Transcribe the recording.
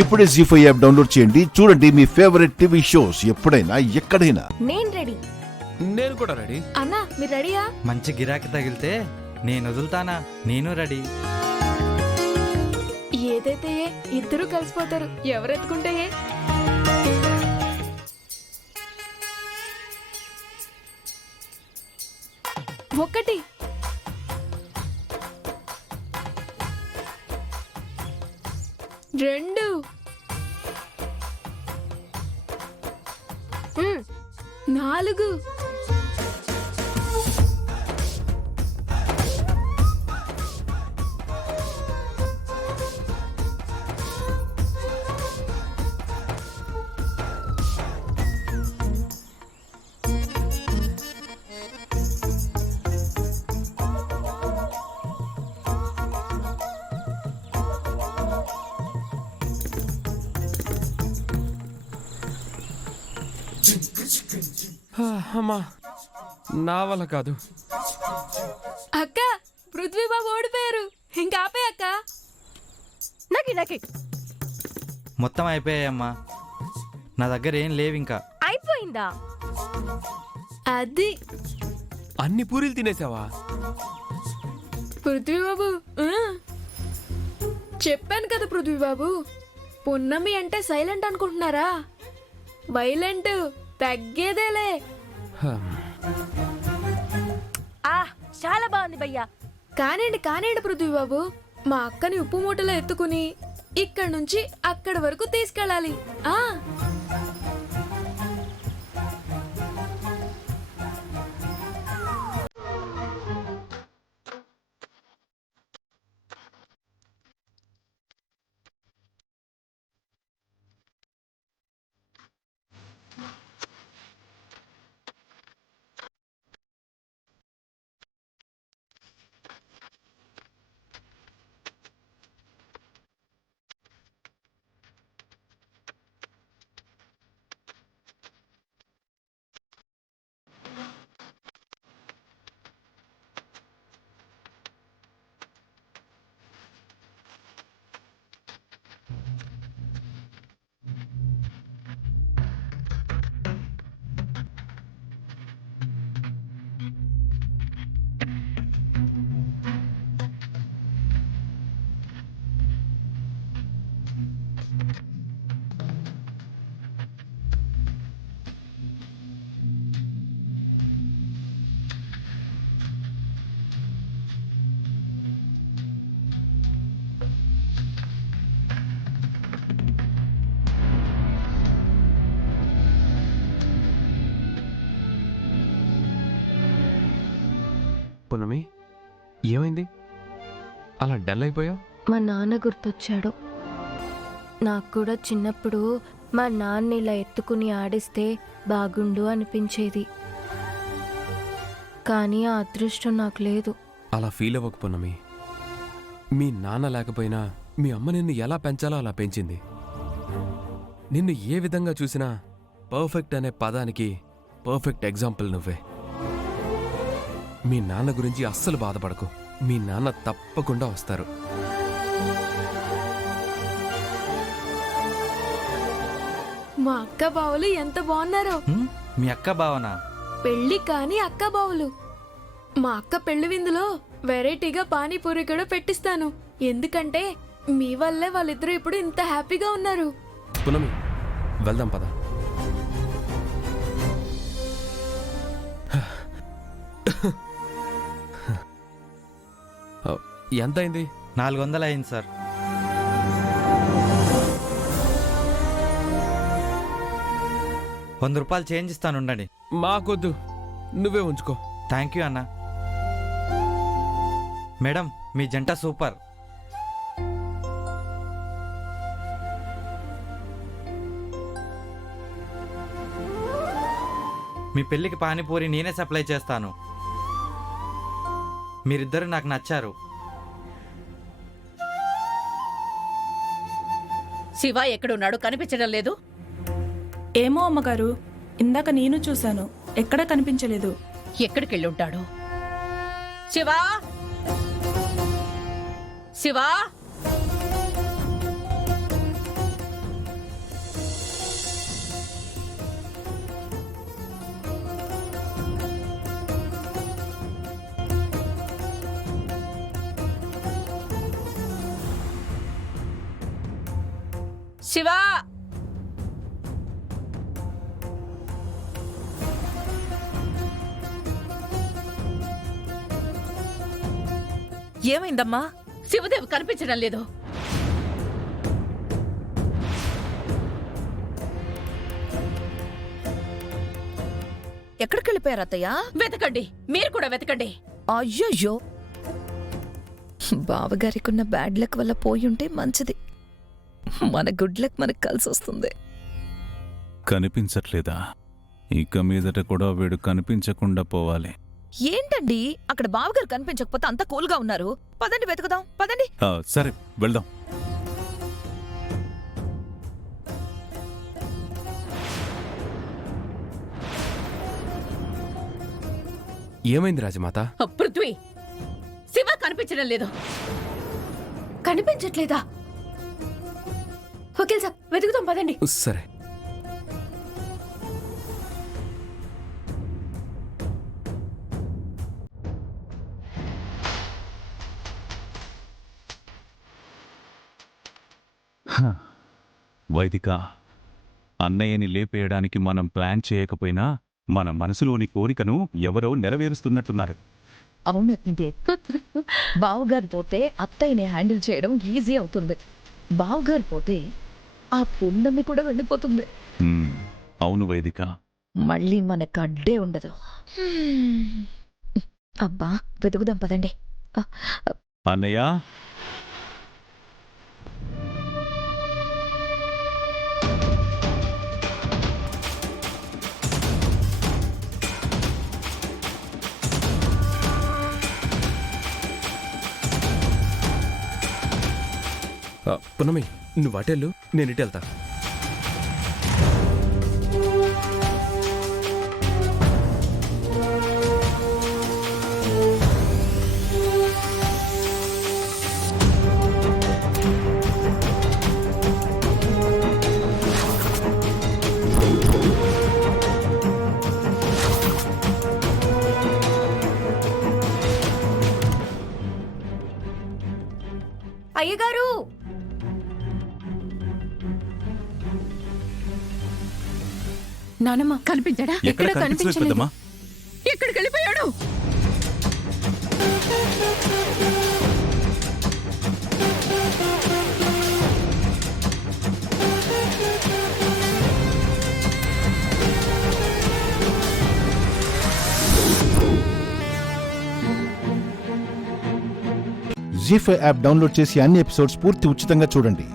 ఇప్పుడే జీ5 app download చేయండి. చూడండి మీ ఫేవరెట్ టీవీ షోస్ ఎప్పుడైనా ఎక్కడైనా. నేను రెడీ. నేను కూడా రెడీ. అన్నా మీరు రెడీయా? మంచి గిరాకీ తగిలితే నేను వదులుతానా? నేను రెడీ. ఏదైతే ఇద్దరు కలిసిపోతారు. ఎవరెత్తుకుంటే ఒకటి రెండు నాలుగు అమ్మా నా వల్ల కాదు. అక్క పృథ్వీ బాబు ఓడిపోయారు. ఇంకా ఆపే అక్క. నాకి మొత్తం అయిపోయాయమ్మా. నా దగ్గర ఏం లేవు ఇంకా. అయిపోయిందా? అది అన్ని పూరీలు తినేసావా? పృథ్వీ బాబు చెప్పాను కదా పృథ్వీ బాబు, పున్నమి అంటే సైలెంట్ అనుకుంటున్నారా? వైలెంట్ తగ్గేదేలే. చాలా బాగుంది భయ్యా. కానివ్వండి పృథ్వీ బాబు, మా అక్కని ఉప్పు మూటలో ఎత్తుకుని ఇక్కడి నుంచి అక్కడి వరకు తీసుకెళ్ళాలి. పున్నమి ఏమైంది? అలా డల్ అయిపోయావు? మా నాన్న గుర్తొచ్చాడు. నాకు కూడా చిన్నప్పుడు మా నాన్న ఇలా ఎత్తుకుని ఆడిస్తే బాగుండు అనిపించేది, కానీ ఆ అదృష్టం నాకు లేదు. అలా ఫీల్ అవ్వకు పున్నమి. మీ నాన్న లేకపోయినా మీ అమ్మ నిన్ను ఎలా పెంచాలో అలా పెంచింది. నిన్ను ఏ విధంగా చూసినా పర్ఫెక్ట్ అనే పదానికి పర్ఫెక్ట్ ఎగ్జాంపుల్ నువ్వే. మీ నాన్న గురించి అస్సలు బాధపడకు. మీ నాన్న తప్పకుండా వస్తారు. మా అక్క బావులు ఎంత బాగున్నారో. మీ అక్క భావన పెళ్లి కాని అక్క బావులు. మా అక్క పెళ్లి విందులో వెరైటీగా పానీపూరి కూడా పెట్టిస్తాను. ఎందుకంటే మీ వల్లే వాళ్ళిద్దరూ ఇప్పుడు ఇంత హ్యాపీగా ఉన్నారు. పున్నమి వెళ్దాం పద. ఎంత అయింది? 400 అయింది సార్. ₹100 చేంజ్ ఇస్తాను, ఉండండి. మాకొద్దు, నువ్వే ఉంచుకో. థ్యాంక్ యూ అన్న. మేడం మీ జంట సూపర్. మీ పెళ్ళికి పానీపూరి నేనే సప్లై చేస్తాను. మీరిద్దరు నాకు నచ్చారు. శివ ఎక్కడున్నాడు? కనిపించడం లేదు. ఏమో అమ్మగారు, ఇందాక నేను చూశాను, ఎక్కడా కనిపించలేదు. ఎక్కడికెళ్ళి ఉంటాడు? శివా, శివా, శివా ఏమైందమ్మా? శివదేవి కనిపించడం లేదు. ఎక్కడికి వెళ్ళిపోయారు అత్తయ్య? వెతకండి, మీరు కూడా వెతకండి. అయ్యయ్యో, బావగారికున్న బ్యాడ్ లక్ వల్ల పోయి ఉంటే మంచిది. మన గుడ్ లక్ మనకు కలిసి వస్తుంది. కనిపించట్లేదా? ఇక మీదట కూడా వీడు కనిపించకుండా పోవాలి. ఏంటండి అక్కడ బావగారు కనిపించకపోతే అంత కూల్గా ఉన్నారు? పదండి వెతుకుదాం, పదండి. సరే వెళ్దాం. ఏమైంది రాజమాత? పృథ్వీ, శివ కనిపించడం లేదు. కనిపించట్లేదా? ఓకే సార్, వెతుకుతాం పదండి. సరే. వైదిక, అన్నయ్యని లేపేయడానికి మనం ప్లాన్ చేయకపోయినా మన మనసులోని కోరికను ఎవరో నెరవేరుస్తున్నట్టున్నారు. అవునండి, బావగారు పోతే అత్తయ్యని హ్యాండిల్ చేయడం ఈజీ అవుతుంది. బావగారు పోతే ఆ పున్నమి కూడా వెళ్ళిపోతుంది. అవును వైదిక. మళ్ళీ మనకు అడ్డే ఉండదు. అబ్బా, వెతుకుదాం పదండి. అన్నయ్య, పున్నమి, నువ్వు అటెళ్ళు, నేను ఇటు వెళ్తా. అయ్యగారు, నానమ్మ కనిపించాడా? ఎక్కడ కనిపించలేదు పెద్దమ్మా. ఎక్కడికి వెళ్ళిపోయాడు? జీ5 యాప్ డౌన్లోడ్ చేసి అన్ని ఎపిసోడ్స్ పూర్తి ఉచితంగా చూడండి.